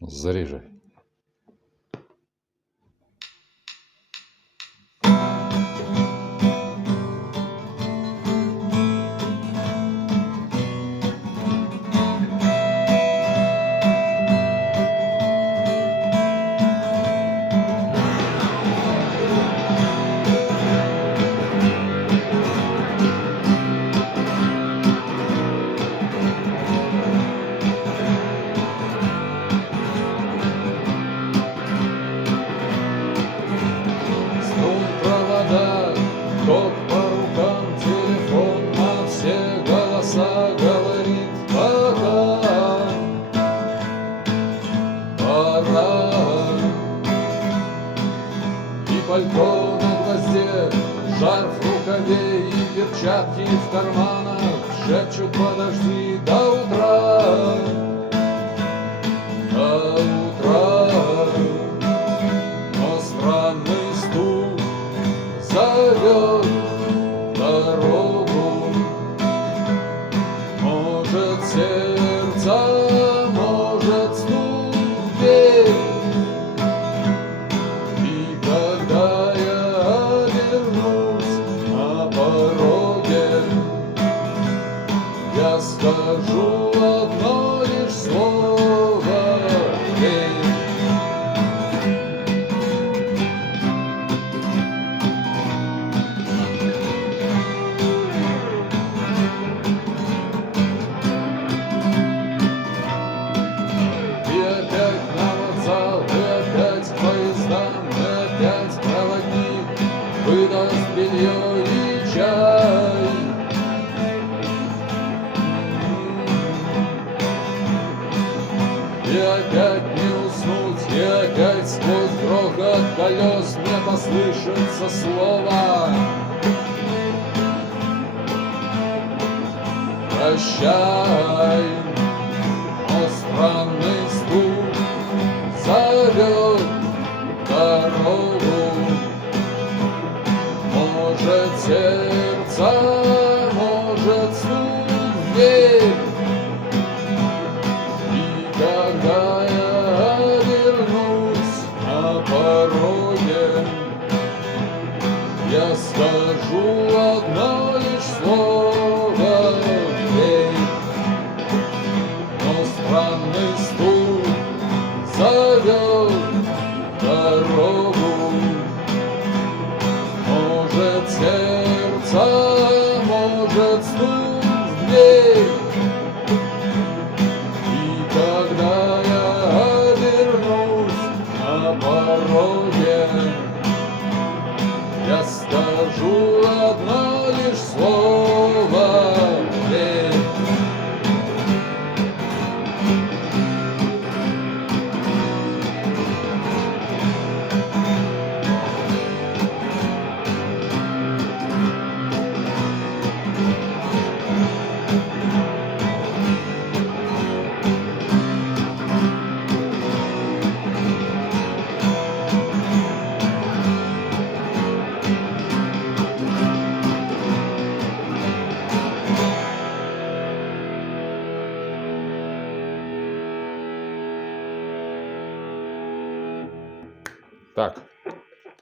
Заряжай. Ток по рукам, телефон на все голоса говорит: пока, пора. И пальто на гвозде, шарф в рукаве и перчатки в карманах шепчут: подожди до утра, до утра. Но странный стук зовет дорогу. Может, сердце, может, стук в дверь. И когда я обернусь на пороге, я скажу одно лишь слово: эй. Опять проводник выдаст белье и чай. И опять не уснуть, и опять сквозь грохот колес мне послышится слово: прощай. Но странный стук зовет дорогу. Может, сердце, может, стук в дверь. И когда я обернусь на пороге, я скажу одно лишь слово: эй. Но странный стук зовет дорогу. Может, сердце, может, стук в дверь. И когда я обернусь на пороге, я скажу одно лишь слово: эй. Так.